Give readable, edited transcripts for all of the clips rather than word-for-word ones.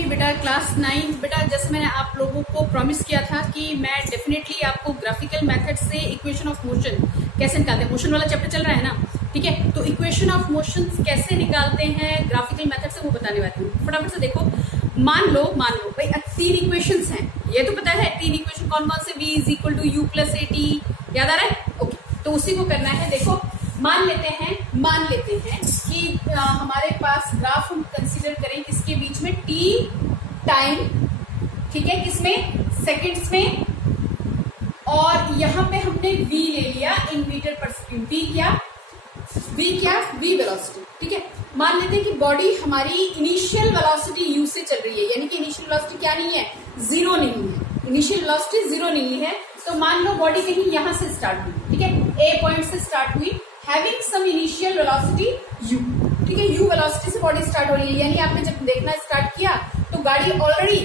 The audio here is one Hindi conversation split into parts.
इवनिंग बेटा, क्लास 9 बेटा। जैसे मैंने आप लोगों को प्रॉमिस किया था कि मैं डेफिनेटली आपको ग्राफिकल मेथड से इक्वेशन ऑफ मोशन कैसे निकालते हैं, मोशन वाला चैप्टर चल रहा है ना, ठीक है। तो इक्वेशन ऑफ मोशन कैसे निकालते हैं ग्राफिकल मेथड से वो बताने वाली हूँ। फटाफट से देखो, मान लो भाई 3 इक्वेशंस हैं, ये तो पता है 3 इक्वेशन कौन कौन से, v is equal to you plus A T, याद आ रहा है? ओके, तो उसी को करना है। देखो मान लेते हैं कि हमारे पास ग्राफ हम कंसीडर करें किसके बीच में, t टाइम, ठीक है, किसमें, सेकंड्स में, और यहां पे हमने v ले लिया इन मीटर पर सेकंड। v वेलोसिटी, ठीक है। मान लेते हैं कि बॉडी हमारी इनिशियल वेलोसिटी u से चल रही है, यानी कि इनिशियल वेलोसिटी क्या नहीं है, जीरो नहीं है, इनिशियल वेलोसिटी जीरो नहीं है। तो मान लो बॉडी कहीं यहां से स्टार्ट हुई, ठीक है, a पॉइंट से स्टार्ट हुई, having some initial velocity u, ठीक है, u वेलोसिटी से बॉडी स्टार्ट हो रही है, यानी आपने जब देखना स्टार्ट किया तो गाड़ी ऑलरेडी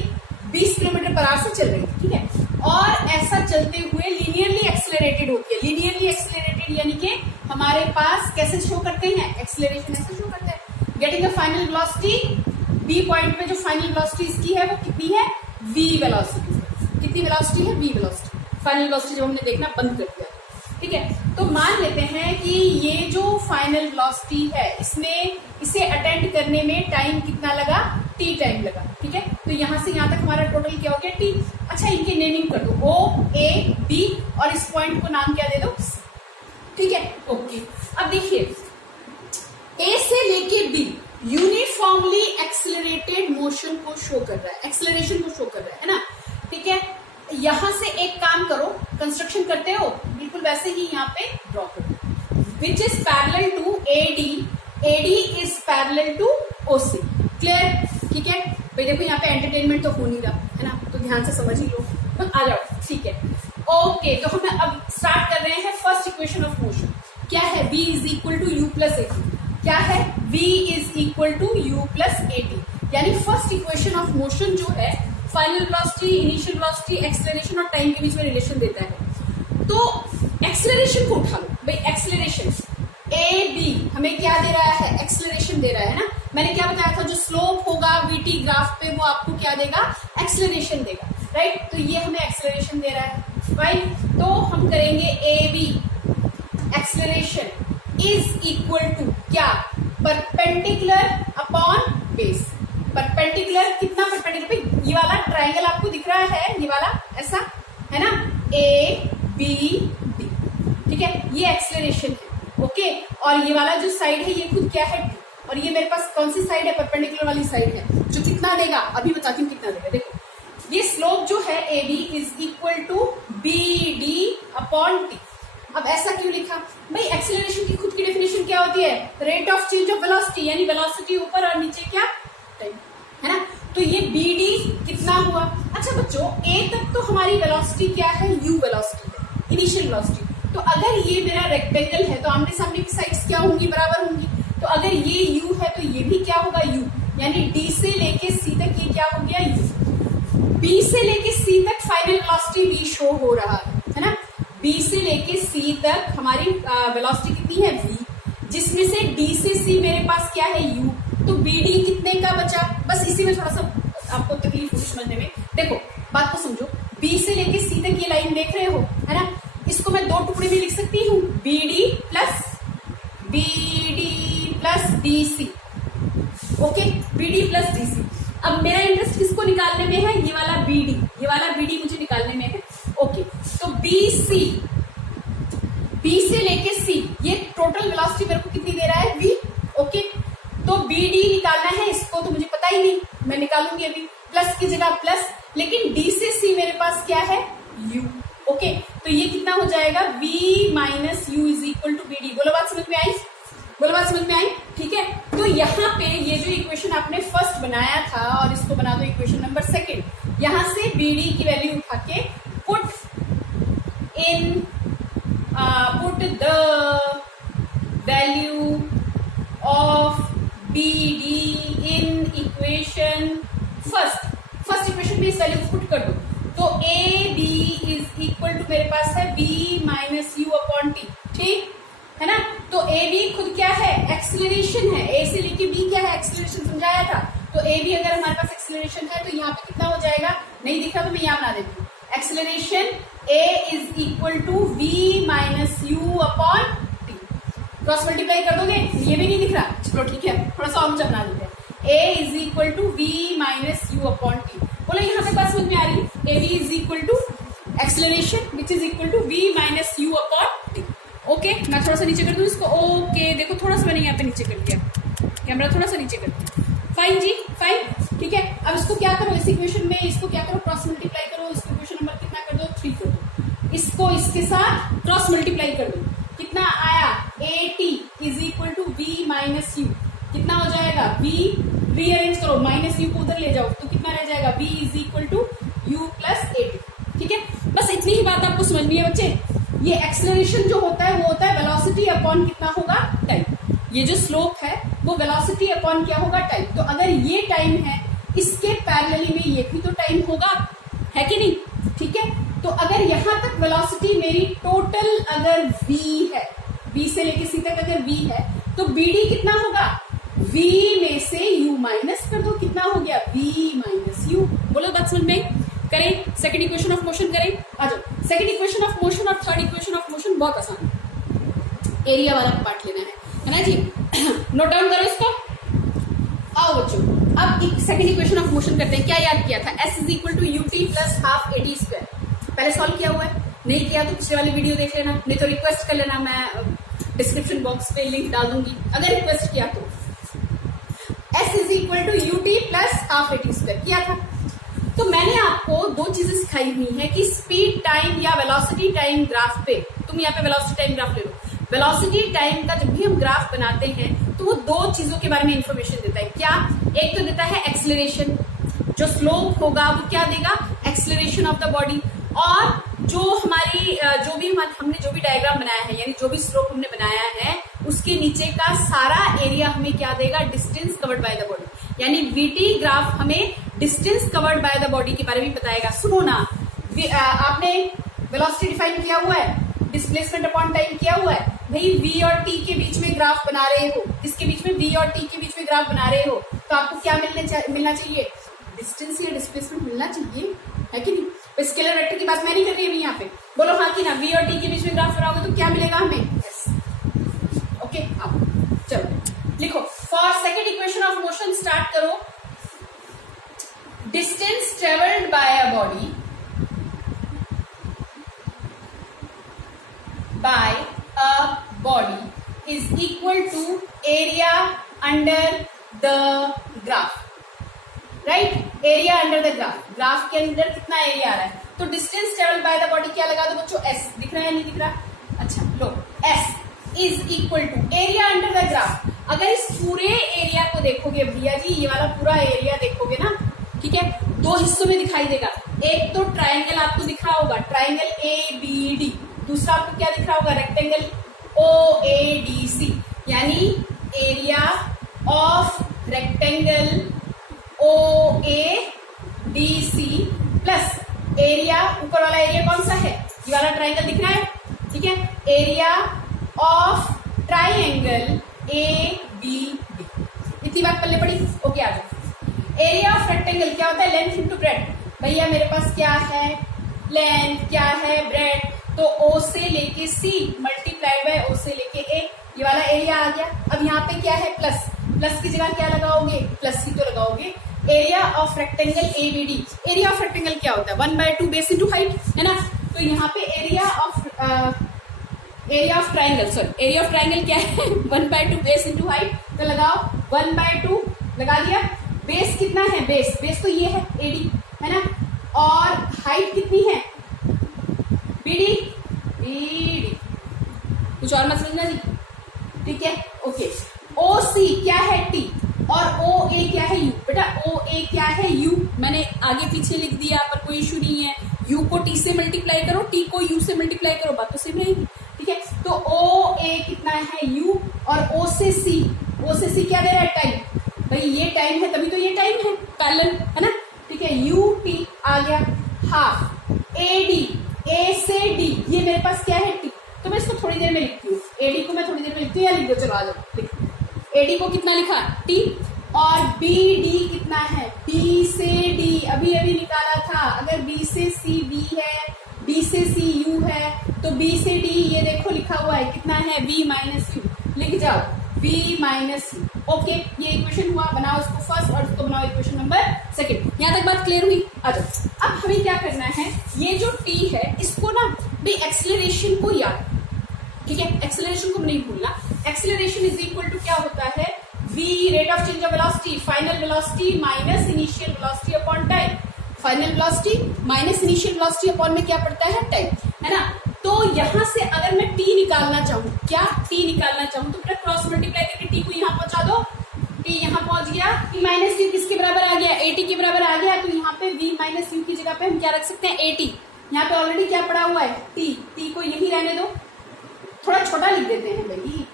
20 किलोमीटर पर आवर से चल रही है, ठीक है। और ऐसा चलते हुए लीनियरली एक्सेलरेटेड होती है, लीनियरली एक्सेलरेटेड यानी कि हमारे पास कैसे शो करते हैं, एक्सेलरेशन ऐसे शो करते हैं। Getting a final velocity, B point पे जो फाइनल वेलोसिटी इसकी है वो कितनी है, v वेलोसिटी। कितनी वेलोसिटी है, v वेलोसिटी। फाइनल वेलोसिटी जो हमने देखना बंद कर दिया, ठीक है। तो मान लेते हैं कि ये जो फाइनल वेलोसिटी है इसमें इसे अटेंड करने में टाइम कितना लगा, t टाइम लगा, ठीक है। तो यहां से यहां तक हमारा टोटल क्या हो गया, t। अच्छा, इनके नेमिंग कर दो, o, a, b, और इस पॉइंट को नाम क्या दे दो, ठीक है, ओके। अब देखिए a से लेके b यूनिफॉर्मली एक्सेलरेटेड मोशन को शो कर रहा है, एक्सेलरेशन को शो कर रहा है ना, ठीक है। यहां से एक काम करो, कंस्ट्रक्शन करते हो बिल्कुल वैसे ही यहाँ पे ड्रॉ करो, which is parallel to AD, AD is parallel to OC, clear, ठीक है भाई। देखो यहाँ पे एंटरटेनमेंट तो हो नहीं रहा है ना, तो ध्यान से समझ ही लो, तो आ जाओ, ठीक है, ओके। तो हम अब स्टार्ट कर रहे हैं फर्स्ट इक्वेशन ऑफ मोशन। क्या है, v is equal to you plus A t. क्या है, v is equal to you plus A t, यानी फर्स्ट इक्वेशन ऑफ मोशन जो है final velocity, initial velocity, acceleration और टाइम के बीच में रिलेशन देता है। तो एक्सेलरेशन को उठा लो भाई, एक्सेलरेशन ए बी हमें क्या दे रहा है, एक्सेलरेशन दे रहा है ना। मैंने क्या बताया था, जो स्लोप होगा वीटी ग्राफ पे वो आपको क्या देगा, एक्सेलरेशन देगा, राइट। तो ये हमें एक्सेलरेशन दे रहा है, राइट। तो हम करेंगे A B acceleration is equal to क्या, परपेंडिकुलर अपॉन बेस। परपेंडिकुलर कितना, परपेंडिकुलर, ये वाला ट्राइंगल आपको दिख रहा है, ये वाला ऐसा है ना, ए बी डी, ठीक है, ये एक्सेलरेशन है, ओके। और ये वाला जो साइड है ये खुद क्या है, डी, और ये मेरे पास कौन सी साइड है, परपेंडिकुलर वाली साइड है, जो कितना देगा अभी बताती हूँ कितना देगा। देखो ये स्लोप जो है A B is equal to B D upon T. अब ऐसा क्यों लिखा भाई, एक्सेलरेशन की खुद की डेफिनेशन क्या होती है, rate of change of velocity, यानी वेलोसिटी ऊपर और नीचे क्या टाइम, है ना। तो ये बी डी कितना हुआ। अच्छा बच्चों, ए तक तो हमारी वेलोसिटी क्या है, यू वेलोसिटी है, इनिशियल वेलोसिटी। तो अगर ये मेरा रेक्टेंगल है तो आमने सामने की साइड्स क्या होंगी, बराबर होंगी। तो अगर ये यू है तो ये भी क्या होगा, यू, यानी डी से लेके सी तक ये क्या हो गया, यू। बी से लेके सी तक फाइनल वेलोसिटी वी शो हो रहा है ना। बी से लेके सी तक हमारी वेलोसिटी कितनी है, वी, जिसमें से डी से सी मेरे पास क्या है, यू। तो बी डी कितने का बचा, बस इसी में थोड़ा सा आपको तकलीफ होगी समझने में। देखो बात को समझो, बी से लेके सी तक ये लाइन देख रहे हो, है ना। इसको मैं दो टुकड़े में लिख सकती हूँ, B D plus D C, okay, B D plus D C. अब मेरा इंटरेस्ट किसको निकालने में है, ये वाला बी डी, ये वाला बी डी मुझे निकालने में है, ओके। तो बी से लेके सी, ये टोटल वेलोसिटी मेरे को कितनी दे रहा है, वी, ओके। तो बी डी निकालना है, इसको तो मुझे पता ही नहीं, मैं निकालूंगी अभी, प्लस की जगह प्लस, लेकिन डी से सी मेरे पास क्या है, यू, ओके। तो ये कितना हो जाएगा, v minus u is equal to B D. बोलो बात समझ में आई, बोलो बात समझ में आई, ठीक है। तो यहाँ पे ये जो इक्वेशन आपने फर्स्ट बनाया था और इसको बना दो इक्वेशन नंबर सेकेंड। यहां से बी डी की वैल्यू उठा के put the value of B D in equation first equation में इस वैल्यू को पुट कर दो। तो A B is equal to मेरे पास है v minus u upon t, ठीक है ना। तो ए बी खुद क्या है, एक्सेलरेशन है, ए से लेके बी क्या है, एक्सेलरेशन समझाया था। तो ए बी अगर हमारे पास एक्सेलरेशन है तो यहाँ पे कितना हो जाएगा, नहीं दिख रहा तो मैं यहाँ बना देती हूँ। Acceleration a is equal to v minus u upon t. Cross multiply कर दोगे, ये भी नहीं दिख रहा, चलो ठीक है थोड़ा सा और ऊंचा बना देते हैं। A is equal to v minus u upon t. बोलो यहाँ पे बात समझ में आ रही है। A B is equal to acceleration which is equal to v minus u upon t. Okay, मैं थोड़ा सा नीचे कर दूँ इसको। ओके देखो थोड़ा सा मैंने यहाँ पे नीचे कर दिया, कैमरा थोड़ा सा नीचे कर दिया। फाइन जी, फाइन, ठीक है। अब इसको क्या करो, इस इक्वेशन में इसको क्या करो, क्रॉस मल्टीप्लाई करो। इसको इक्वेशन नंबर कितना कर दो, 3 कर दो। इसको इसके साथ क्रॉस मल्टीप्लाई कर दो, कितना आया, a t is equal to v minus u. कितना हो जाएगा, वी रीअरेंज करो, माइनस यू को उधर ले जाओ तो कितना रह जाएगा, v is equal to you plus A t. ठीक है, बस इतनी ही बात आपको समझनी है बच्चे। ये एक्सेलरेशन जो होता है वो होता है वेलोसिटी अपॉन कितना होगा, टाइम। ये जो स्लोप है वो वेलोसिटी अपॉन क्या होगा, टाइम। तो अगर ये टाइम है, इसके पैरेलली में ये भी तो टाइम होगा, है कि नहीं। ठीक है, तो अगर यहां तक वेलोसिटी मेरी टोटल अगर v है, v से लेके c तक अगर v है, तो bd कितना होगा, v में से u माइनस कर दो, कितना हो गया, v माइनस u। बोलो बात समझ में। करें सेकंड इक्वेशन ऑफ मोशन, करें आ जाओ। सेकंड इक्वेशन ऑफ मोशन और थर्ड इक्वेशन ऑफ मोशन बहुत आसान है, एरिया वाला पार्ट लेना है ना जी। नोट डाउन करो इसको। आओ बच्चों, अब सेकंड इक्वेशन ऑफ मोशन करते हैं। क्या याद किया था, s is equal to u t plus half a t square. पहले सॉल्व किया हुआ है, नहीं किया तो पिछले वाली वीडियो देख लेना, नहीं तो रिक्वेस्ट कर लेना, मैं डिस्क्रिप्शन बॉक्स पे लिंक डाल दूंगी अगर रिक्वेस्ट किया तो। s is equal to u t plus half a t square किया था। तो मैंने आपको दो चीजें सिखाई हुई है कि स्पीड टाइम या वेलोसिटी टाइम ग्राफ पे, तुम यहाँ पे वेलोसिटी टाइम ग्राफ ले लो। वेलोसिटी टाइम का जब भी हम ग्राफ बनाते हैं तो वो दो चीजों के बारे में इंफॉर्मेशन देता है। क्या, एक तो देता है एक्सेलरेशन, जो स्लोप होगा वो क्या देगा, एक्सेलरेशन ऑफ द बॉडी। और जो हमारी हमने जो भी डायग्राम बनाया है, यानी जो भी स्लोप हमने बनाया है, उसके नीचे का सारा एरिया हमें क्या देगा, distance covered by the body. यानी वीटी ग्राफ हमें distance covered by the body के बारे में बताएगा। सुनो ना, आपने वेलोसिटी डिफाइन किया हुआ है, डिस्प्लेसमेंट अपॉन टाइम किया हुआ है। भाई v और t के बीच में ग्राफ बना रहे हो, इसके बीच में v और t के बीच में ग्राफ बना रहे हो, तो आपको क्या मिलना चाहिए, डिस्टेंस या डिस्प्लेसमेंट मिलना चाहिए, है कि नहीं। स्केलर वेक्टर की बात मैं नहीं कर रही अभी यहाँ पे, बोलो हाँ कि ना, v और t के बीच में ग्राफ बनाओगे तो क्या मिलेगा हमें, yes। ओके, अब चलो लिखो। For second equation of motion start करो। Distance travelled by a body is equal to area under the graph, right? area under the graph के अंदर कितना एरिया आ रहा है, तो distance travel by the body क्या लगा दो बच्चों, s। दिख रहा है नहीं दिख रहा, अच्छा लो, s is equal to area under the graph. अगर इस पूरे एरिया को देखोगे भैया जी, ये वाला पूरा एरिया देखोगे ना, ठीक है, दो हिस्सों में दिखाई देगा। एक तो ट्राइंगल आपको दिख रहा होगा, ट्राइंगल ए बी डी। दूसरा आपको क्या दिख रहा होगा, rectangle O A D C. यानी area of rectangle O A D C plus area, ऊपर वाला एरिया कौन सा है, ये वाला ट्राइंगल दिख रहा है, ठीक है, area of triangle A B D. इतनी बात पल्ले पड़ी, ओके आ जाओ। एरिया ऑफ रेक्टेंगल क्या होता है, लेंथ इंटू ब्रेड। भैया मेरे पास क्या है, लेंथ, क्या है ब्रेड, तो ओ से लेके सी मल्टीप्लाइड बाय ओ से लेके ए, ये वाला एरिया आ गया। अब यहाँ पे क्या है, प्लस, प्लस की जगह क्या लगाओगे, प्लस ही तो लगाओगे। Area of rectangle A B D. Area of rectangle क्या होता है, 1/2 बेस इंटू हाइट, है ना। तो यहाँ पे area of triangle, sorry area of triangle क्या है 1/2 बेस इंटू हाइट, तो लगाओ 1/2 लगा दिया। बेस कितना है, बेस तो ये है एडी, है ना, और हाइट कितनी है बीडी, बीडी, कुछ और मत समझना जी, ठीक है, ओके। ओ सी क्या है टी, और ओ ए क्या है यू। बेटा ओ ए क्या है यू, मैंने आगे पीछे लिख दिया, पर कोई इशू नहीं है। यू को टी से मल्टीप्लाई करो, टी को यू से मल्टीप्लाई करो, बात तो सेम रहेगी, ठीक है। तो ओ ए कितना है यू, और ओ से सी क्या दे रहा है, टाइम। भाई ये टाइम है तभी तो ये टाइम है, पैरेलल, है ना, ठीक है। यू टी आ गया, हाफ ए डी, ए से डी, ये मेरे पास क्या है टी, तो मैं इसको थोड़ी देर में लिखती हूँ। एडी को मैं थोड़ी देर में लिखती हूँ, या लिख दो, चलो आ जाओ। एडी को कितना लिखा टी, और बी डी कितना अभी अभी निकाला था, अगर बी से सी बी है, बी से सी यू है, तो बी से डी ये देखो लिखा हुआ है कितना है, वी माइनस यू, लिख जाओ v माइनस यू। ओके, ये इक्वेशन हुआ, बनाओ इसको फर्स्ट और इसको बनाओ इक्वेशन नंबर सेकंड। यहाँ तक बात क्लियर हुई? आ जाओ, अब हमें क्या करना है, ये जो t है इसको ना भाई एक्सेलरेशन को याद, ठीक है, एक्सेलरेशन को नहीं भूलना। एक्सेलरेशन इज इक्वल टू क्या होता है, v rate of change of velocity, final velocity minus initial velocity upon time. Final velocity minus initial velocity upon में क्या पड़ता है, टाइम, है ना। तो यहां से अगर मैं t निकालना चाहूँ, क्या t निकालना चाहूँ, तो बेटा क्रॉस मल्टीप्लाई करके t को यहाँ पहुंचा दो, t यहाँ पहुंच गया, t माइनस यू किसके बराबर आ गया, at के बराबर आ गया। तो यहाँ पे v माइनस यू की जगह पे हम क्या रख सकते हैं, at। यहाँ पे ऑलरेडी क्या पड़ा हुआ है, t को यही रहने दो, थोड़ा छोटा लिख देते हैं भाई,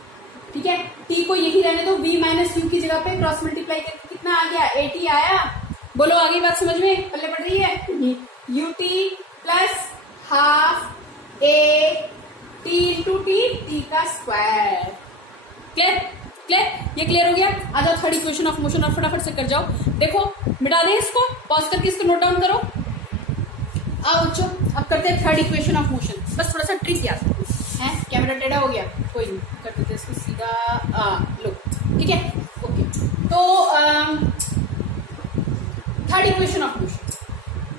ठीक है, t को यही रहने दो, v माइनस यू की जगह पे क्रॉस मल्टीप्लाई करके कितना आ गया, at आया। बोलो आगे बात समझ में पल्ले पड़ रही है, ut plus half a t into T का स्क्वायर। क्लियर क्लियर, ये क्लियर हो गया। आ जाओ थर्ड इक्वेशन ऑफ मोशन और फटाफट से कर जाओ। देखो मिटा दें इसको, पॉज करके इसको नोट डाउन करो। आओ बच्चों, अब करते हैं थर्ड इक्वेशन ऑफ मोशन। बस थोड़ा सा ट्रिक याद है, कैमरा टेढ़ा हो गया, कोई नहीं, कर देते इसको सीधा, लो, ठीक है, ओके। तो थर्ड इक्वेशन ऑफ मोशन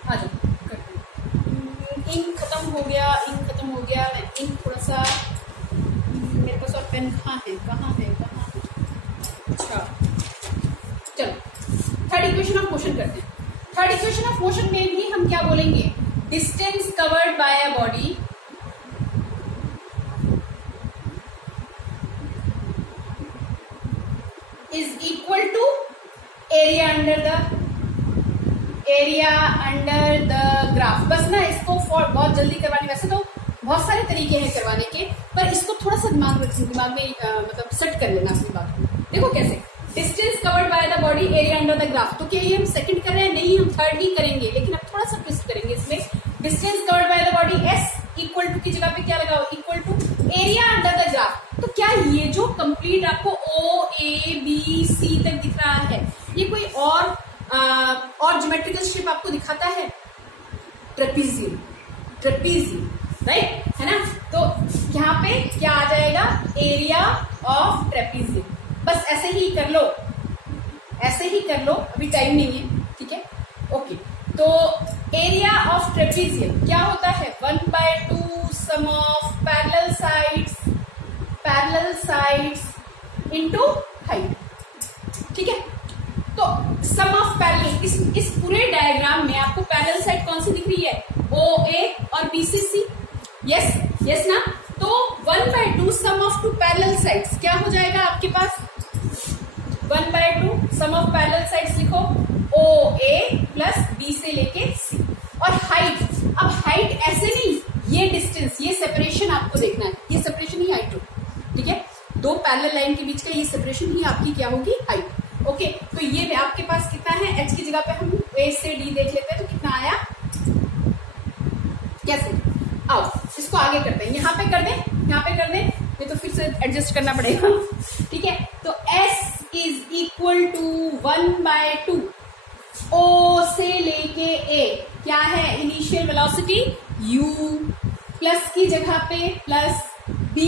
आ जाओ, इंक खत्म हो गया, मैं इंक थोड़ा सा, मेरे पास और पेन कहाँ है, अच्छा चलो थर्ड इक्वेशन ऑफ मोशन करते हैं। थर्ड इक्वेशन ऑफ मोशन में भी हम क्या बोलेंगे, distance covered by a body is equal to area under the graph. बस ना इसको बहुत जल्दी करवाने, वैसे तो बहुत सारे तरीके हैं करवाने के, पर इसको थोड़ा सा दिमाग में मतलब सेट कर लेना अपनी बात को। देखो कैसे, distance covered by the body area under the graph. तो क्या ये हम सेकंड कर रहे हैं, नहीं, हम थर्ड ही करेंगे, लेकिन अब थोड़ा सा ट्विस्ट करेंगे इसमें। Distance covered by the body is equal to की जगह पे क्या लगाओ, equal to area under the graph. तो क्या ये जो कंप्लीट आपको ओ ए बी सी तक दिख रहा है, ये कोई और ज्योमेट्रिकल शेप आपको दिखाता है, ट्रेपीजियम, राइट, है ना। तो यहाँ पे क्या आ जाएगा, एरिया ऑफ ट्रेपीजियम। बस ऐसे ही कर लो, अभी टाइम नहीं है, ठीक है, ओके। तो एरिया ऑफ ट्रेपीजियम क्या होता है, 1/2 sum of parallel sides into height, ठीक है। तो सम ऑफ पैरेलल, इस पूरे डायग्राम में आपको पैरेलल साइड कौन सी दिख रही है, ओ ए और बी से सी, यस ना। तो 1/2 sum of to parallel sides क्या हो जाएगा आपके पास, 1/2 सम ऑफ पैरेलल साइड्स लिखो, ओ ए प्लस बी से लेके सी। और हाइट, अब हाइट ऐसे नहीं, ये डिस्टेंस, ये सेपरेशन आपको देखना है, ये सेपरेशन ही हाइट हो, ठीक है, दो पैरेलल लाइन के बीच का ये सेपरेशन ही आपकी क्या होगी, हाइट। ओके, तो ये आपके पास कितना है, एच की जगह पे हम ए से डी देख लेते हैं, तो कितना आया, कैसे, आओ इसको आगे करते हैं, यहाँ पे कर दें, ये तो फिर से एडजस्ट करना पड़ेगा, ठीक है। तो S is equal to 1/2 O से लेके A, क्या है, इनिशियल वेलोसिटी U, प्लस की जगह पे प्लस B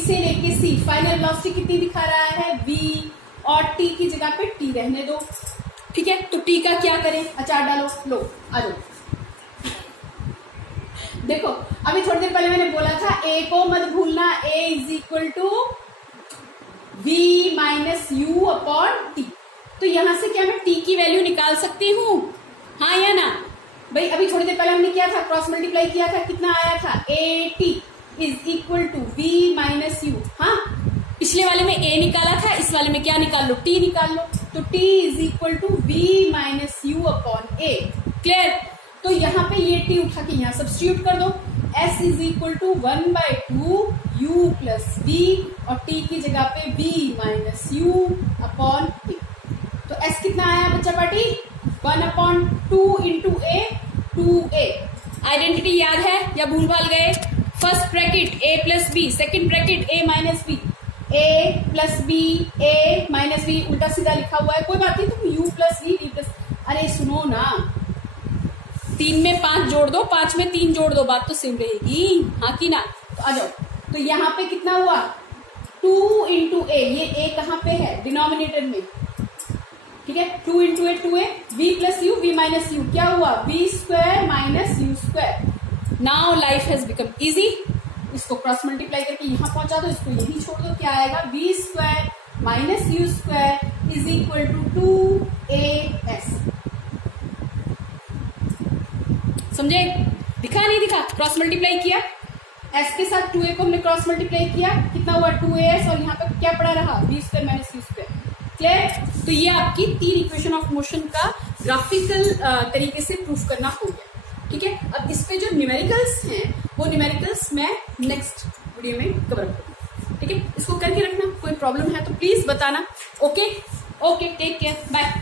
से लेके C, फाइनल वेलोसिटी कितनी दिखा रहा है, V, और T की जगह पे T रहने दो, ठीक है। तो T का क्या करें, अचार डालो, लो आ जाओ। देखो अभी थोड़ी देर पहले मैंने बोला था A को मत भूलना, A is equal to V minus u upon t. तो यहां से क्या मैं T की वैल्यू निकाल सकती हूँ, हाँ या ना भाई। अभी थोड़ी देर पहले हमने किया था, क्रॉस मल्टीप्लाई किया था, कितना आया था, AT is equal to V minus u. हाँ, पिछले वाले में A निकाला था, इस वाले में क्या निकाल लो, T निकाल लो। तो T is equal to V minus u upon A। Clear. तो यहाँ पे ये T उठा के यहाँ सब्स्टिट्यूट कर दो, S is equal to 1/2 U plus V, और T की जगह पे V minus u upon A। तो S कितना आया बच्चा party, 1/2 into A, 2A। Identity याद है या भूल भाल गए, first bracket A plus b, second bracket A minus b, A plus b, A minus b, उल्टा सीधा लिखा हुआ है, कोई बात नहीं, तुम U plus V, V plus, अरे सुनो ना, 3 में 5 जोड़ दो, 5 में 3 जोड़ दो, बात तो सेम रहेगी, हाँ की ना। तो आ जाओ, तो यहाँ पे कितना हुआ 2 इंटू ए, ये ए कहाँ पे है डिनोमिनेटर में, ठीक है। 2 into A 2a, v plus you v minus you, क्या हुआ v square minus u square. Now life has become easy, इसको क्रॉस मल्टीप्लाई करके यहाँ पहुंचा दो, इसको यही छोड़ दो, क्या आएगा v square minus u square is equal to 2as। समझे, दिखा नहीं दिखा, क्रॉस मल्टीप्लाई किया, s के साथ 2a को हमने क्रॉस मल्टीप्लाई किया, कितना हुआ 2as, और यहाँ पे क्या पड़ा रहा v square minus u square. Clear, तो ये आपकी 3 इक्वेशन ऑफ मोशन का ग्राफिकल तरीके से प्रूफ करना हो गया, ठीक है। अब इस पे जो न्यूमेरिकल्स हैं वो न्यूमेरिकल्स मैं नेक्स्ट वीडियो में कवर करूंगा, ठीक है। इसको करके रखना, कोई प्रॉब्लम है तो प्लीज बताना। Okay okay, take care, bye.